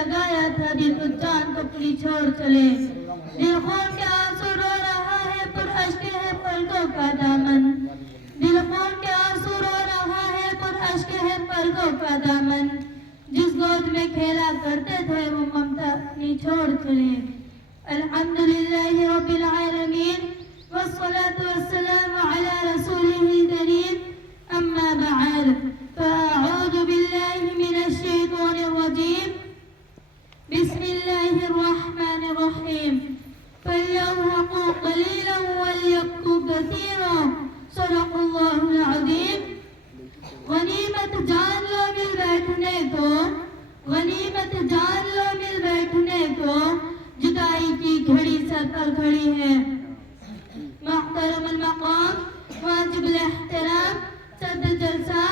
لگایا تھا دل کو جان کو اپنی چھوڑ چلے. دل خون کے آنسو رو رہا ہے پر اشک ہے پلکوں کا دامن. دل خون کے آنسو رو رہا ہے پر اشک ہے پلکوں کا دامن. جس گود میں کھیلا کرتے تھے وہ ممتا اپنی چھوڑ چلے. الحمدللہ رب العالمین والصلاة والسلام على رسوله الكريم. أما بعد فأعوذ بالله من الشيطان الرجيم. بسم الله الرحمن الرحيم. فليضحكوا قليلا وليبكوا كثيرا. صدق الله العظيم. غنیمت جان لو مل بیٹھنے کو، غنیمت جان لو مل بیٹھنے کو، جدائی کی گھڑی سر پر کھڑی ہے. محترم المقام، واجب الاحترام صدر جلسہ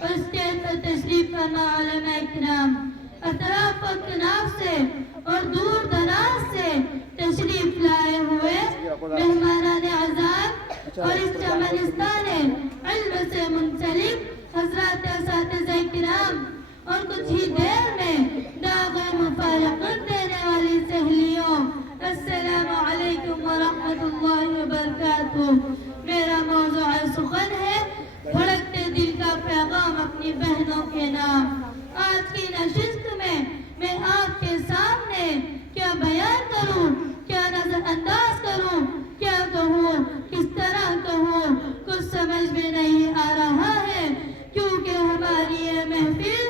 اور اسٹیج پر تشریف فرما علماء کرام، اطراف و کناف سے اور دور دراز سے تشریف لائے ہوئے مہمانان اعزاز اور اس چمنستان علم سے منسلک حضرات اساتذہ کرام اور کچھ ہی دیر میں داغ مفارقت دینے والی سہیلیوں، السلام علیکم ورحمۃ اللہ وبرکاتہ. میرا موضوع سخن ہے بھڑکتے دل کا پیغام اپنی بہنوں کے نام. آج کی نشست میں آپ کے سامنے کیا بیان کروں، کیا نظر انداز کروں، کیا کہوں، کس طرح کہوں، کچھ سمجھ میں نہیں آ رہا ہے، کیونکہ ہماری یہ محفل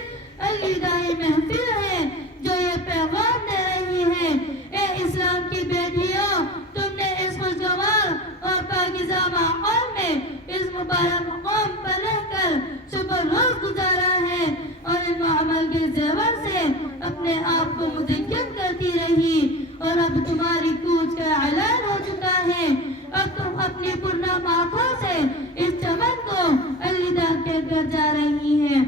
الوداعی محفل ہے جو یہ پیغام دے رہی ہے. اے اسلام کی بیٹیوں، تم نے اس خوشگوار اور پاکیزہ ماحول میں اس مبارک مقام پر رہ کر صبح روز گزارا ہے اور ان معامل کے زیور سے اپنے آپ کو مذکر کرتی رہی، اور اب تمہاری کوچ کا اعلان ہو چکا ہے. اب تم اپنی پرنام آنکھوں سے اس چمن کو الوداع کہہ کر جا رہی ہیں.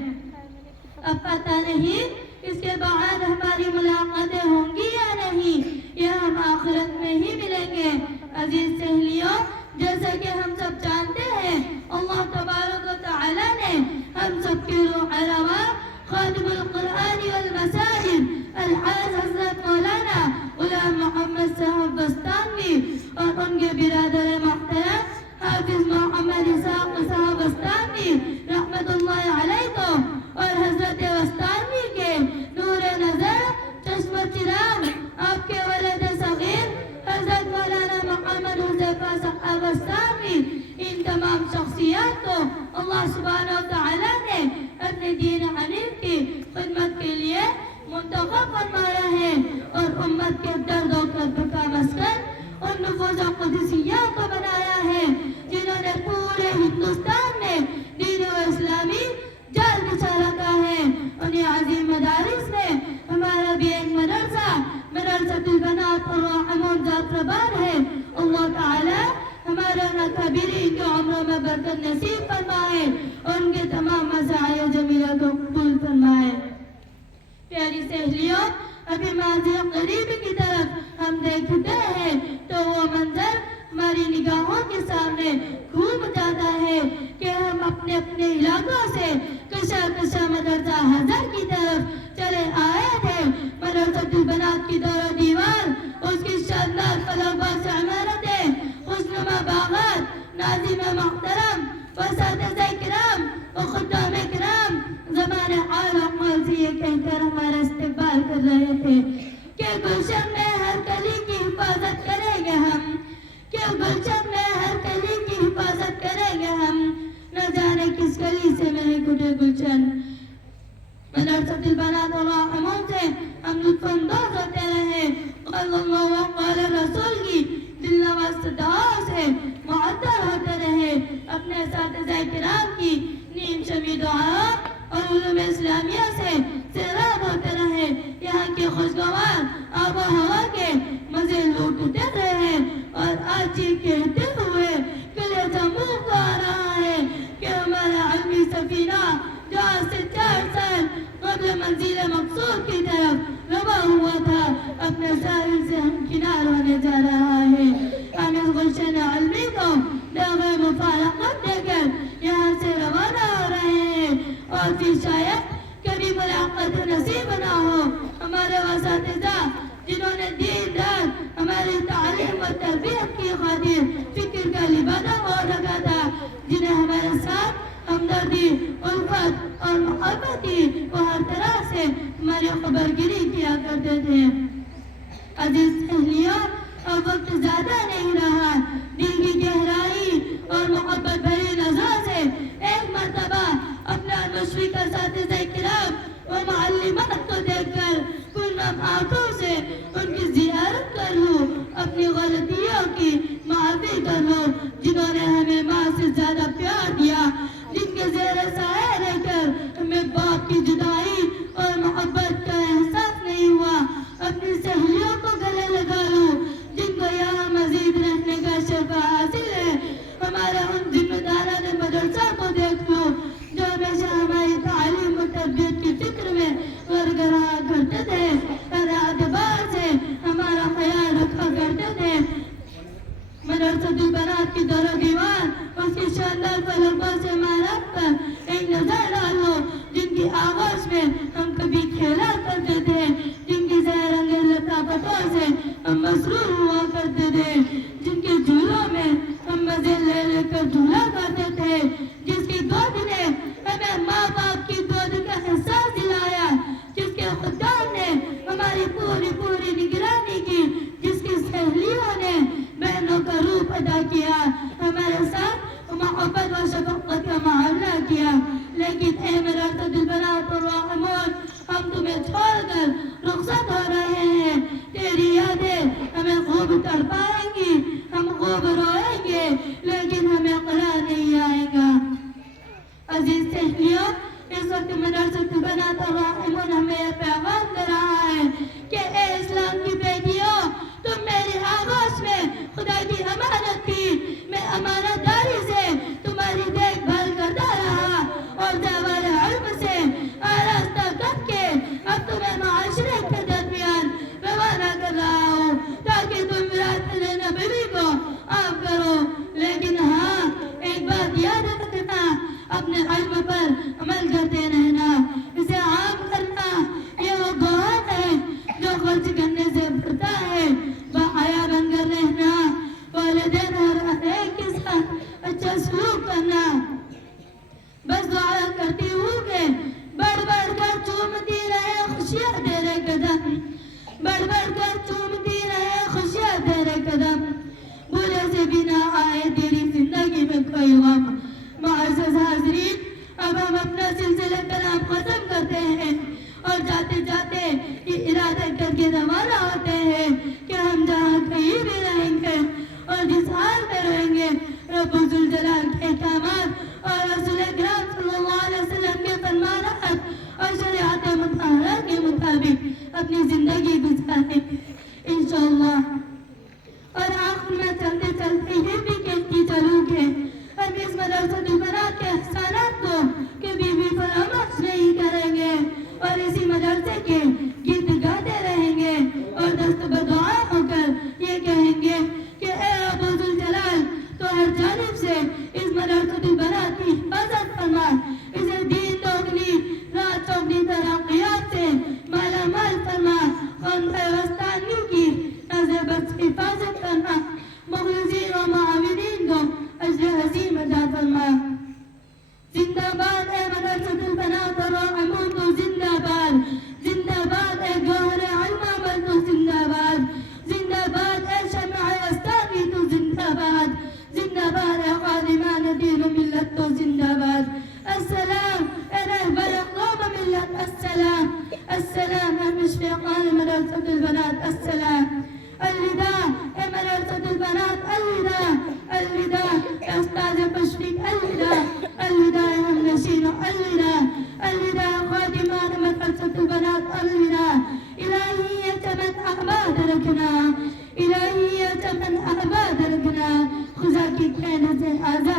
اب پتہ نہیں اس کے بعد ہماری ملاقاتیں ہوں گی یا نہیں، یہ ہم آخرت میں ہی ملیں گے. عزیز سہیلیوں، جیسا کہ ہم سب جانتے ہیں اللہ تبارک و تعالی نے ہم سب کی روح رواں خادم القرآن والمساجد الحاج حضرت مولانا غلام محمد صاحب بستانوی اور ان کے برادر محترم حافظ محمد اسحاق صاحب بستانوی رحمت اللہ علیہ کو اور حضرت بستانوی کے نور نظر چشم چراغ آپ کے ولد صغیر حضرت مولانا محمد حذیفہ صاحب بستانوی، ان تمام شخصیات کو اللہ سبحانہ و تعالی نے اپنے دین حنیف کی خدمت کے لیے منتخب فرمایا ہے اور امت کے درد و کرب کا مسکن اور نفوذ قدسیہ کو بنایا ہے، جنہوں نے پورے ہندوستان میں دین و اسلامی جال بچھا رکھا ہے. انہیں عظیم مدارس میں ہمارا بھی ایک مدرسۃ البنات الرحمون ذات ربان ہے. اللہ تعالی ہمارا اکابرین کے عمروں میں برکت نصیب فرمائے اور ان کے تمام مساعی جمیلہ کو قبول فرمائے. پیاری سہیلیوں، ابھی ماضی قریب کی طرف ہم دیکھتے ہیں تو وہ منظر ہماری نگاہوں کے سامنے گھوم جاتا ہے کہ ہم اپنے اپنے علاقوں سے کشا مدرسہ حضر کی طرف چلے آئے تھے. مدرسۃ البنات کی دور و دیوار، اس کی شاندار فلوباس عمارتیں، خوشنما باغات، ناظم محترم، اساتذہ کرام و خدام کرام زبان حال و قول سے یہ کہہ کر ہمارا استقبال کر رہے تھے کہ گلشن میں ہر کلی کی حفاظت کریں گے ہم، کہ گلشن میں ہر کلی کی حفاظت کریں گے ہم، نہ جانے کس گلی سے مہک اٹھے گلشن. مدرسۃ البنات الرحمون سے ہم لطف اندوز ہوتے رہے. اللہ قال رسول کی دل نواز صداؤں سے معطر ہوتے رہے. اپنے اساتذہ کرام کی نیم شمی دعا اور علوم اسلامیہ سے سیراب ہوتے رہے. یہاں کے خوشگوار آب و ہوا کے مزے لوٹتے رہے اور آج یہ کہتے ہوئے کلیجہ منہ کو آ رہا ہے کہ ہمارا علمی سفینہ جو آج سے 4 سال قبل منزل مقصود کی طرف رواں ہوا تھا، اپنے ساحل سے ہمکنار ہونے جا رہا ہے. ہم اس گلشن علمی کو داغ مفارقت دے کر یہاں سے روانہ ہو رہے ہیں اور پھر شاید کبھی ملاقات نصیب نہ ہو. ہمارا والے اساتذہ جنہوں نے دن رات ہماری تعلیم و تربیت کی خاطر فکر کا لبادہ اور رکھا تھا، جنہیں ہمارے ساتھ ہمدردی، الفت اور محبتی وہ ہر طرح سے ہماری خبرگیری کیا کرتے تھے۔ عزیز اہلیہ، اب وقت زیادہ نہیں رہا، دل کی گہرائی اور محبت بھری نظروں سے ایک مرتبہ اپنا مشفق اساتذہ کرام و معلمات کو دیکھ کر پرنم آنکھوں سے ان کی زیارت کر لوں، اپنی غلطیوں کی معافی کر لوں، جنہوں نے ہمیں ماں سے زیادہ پیار دیا، جن کے زیر سایہ رہ کر ہمیں باپ کی جدائی اور محبت کا احساس نہیں ہوا، اپنی سہیلیوں کو گلے لگا لوں جن کو یہاں مزید رہنے کا شرف حاصل ہے، ہمارے ان ذمہ داران مدرسہ کو دیکھ لوں جو ہمیشہ ہماری تعلیم و تربیت کی فکر میں برقرار کرتے تھے، ہر اعتبار سے ہمارا خیال رکھا کرتے تھے۔ مدرسۃ البنات کی دور و دیوار اس کی شاندار فلکوں سے مارک کر ایک نظر ڈالو، جن کی آغوش میں ہم کبھی کھیلا کرتے تھے، جن کی زہر انگیز لطافتوں سے ہم مسرور ہوا کرتے تھے، جن کے جھولوں میں ہم مزے لے لے کر جھولا کرتے تھے، جس کی گود نے ہمیں ماں باپ کی گود کا احساس دلایا، جس کے خدام نے ہماری پوری نگرانی کی، جس کی سہیلیوں نے بہنوں کا روپ ادا کیا، ہمارے ساتھ محبت و شفقت کا معاملہ کیا، لیکن اے مدرسۃ البنات الراحمون، ہم تمہیں چھوڑ کر رخصت ہو رہے ہیں، تیری یادیں ہمیں خوب تڑپائیں گی، ہم خوب روئیں گے، لیکن ہمیں قرار نہیں آئے گا۔ عزیز سہیلیوں، اس وقت مدرسۃ البنات الراحمون ہمیں یہ پیغام دے رہا ہے کہ اے اسلام کی بیٹیوں، تم میری آغوش میں خدا کی امانت تھی، میں امانت داری سے تمہاری دیکھ بھال کرتا رہا اور زوال علم سے آراستہ کر کے اب تمہیں معاشرے کے درمیان روانہ کر رہا ہوں تاکہ تم وراثت نبوی کو عام کرو، لیکن ہاں ایک بات یاد رکھنا، اپنے علم پر عمل کرتے رہنا، اسے عام کرنا، یہ وہ گوہر ہے جو خرچ کرنے سے بھرتا ہے، باحیا بن کر رہنا، والدین اور ہر ایک کے ساتھ اچھا سلوک کرنا، بس دعا کرتی ہوں کہ بڑھ بڑھ کر چومتی رہے خوشیاں تیرے قدم، بڑھ بڑھ کر چومتی رہے خوشیاں تیرے قدم، بھولے سے بھی نہ آئے تیری زندگی میں کوئی غم۔ معزز حاضرین، اب ہم اپنا سلسلہ کلام ختم کرتے ہیں اور جاتے جاتے یہ ارادہ کر کے روانہ ہوتے ہیں کہ ہم جہاں کہیں بھی رہیں گے اور جس حال میں رہیں گے، رب ذوالجلال کے احکامات اور رسول اکرم صلی اللہ علیہ وسلم کے فرمانات اور شریعت مطہرہ کے مطابق اپنی زندگی گزاریں گے انشاءاللہ۔ اور آخر میں چلتے چلتے یہ بھی کہتی چلوں کہ ہم اس مدرسۃ البنات کے احسانات کو کبھی بھی فراموش نہیں کریں گے اور اسی مدرسے کے گیت گاتے رہیں گے اور دست بدعا ہو کر یہ کہیں گے کہ اے رب ذوالجلال، تو ہر جانب سے اس مدرسۃ البنات کی حفاظت فرما، اسے دین دوگنی رات چوگنی ترقیات سے مالا مال فرما، خانقاہ وسطانی کی نظر بس حفاظت کرنا، مخلصین و معاونین کو اجر عظیم عطا فرما۔ زندہ باد اے مدرسۃ البنات الراحمون، تو زندہ باد، زندہ باد اے گوہر علم عمل، تو زندہ باد، زندہ باد اے شمع وسطانی، تو زندہ باد، زندہ باد اے خادمان دین و ملت، تو زندہ باد۔ السلام اے رہبر قوم ملت، السلام، السلام اے مشفقان مدرسۃ البنات، السلام۔ الوداع اے مدرسۃ البنات، الوداع، الوداع اے استاذ مشفق، الوداع، الوداع اے ہم نشین، الوداع، الوداع خادمان مدرسۃ البنات، الوداع۔ الہی یہ چمن آباد رکھنا، الہی یہ چمن آباد رکھنا، خدا کی کہنے سے آزاد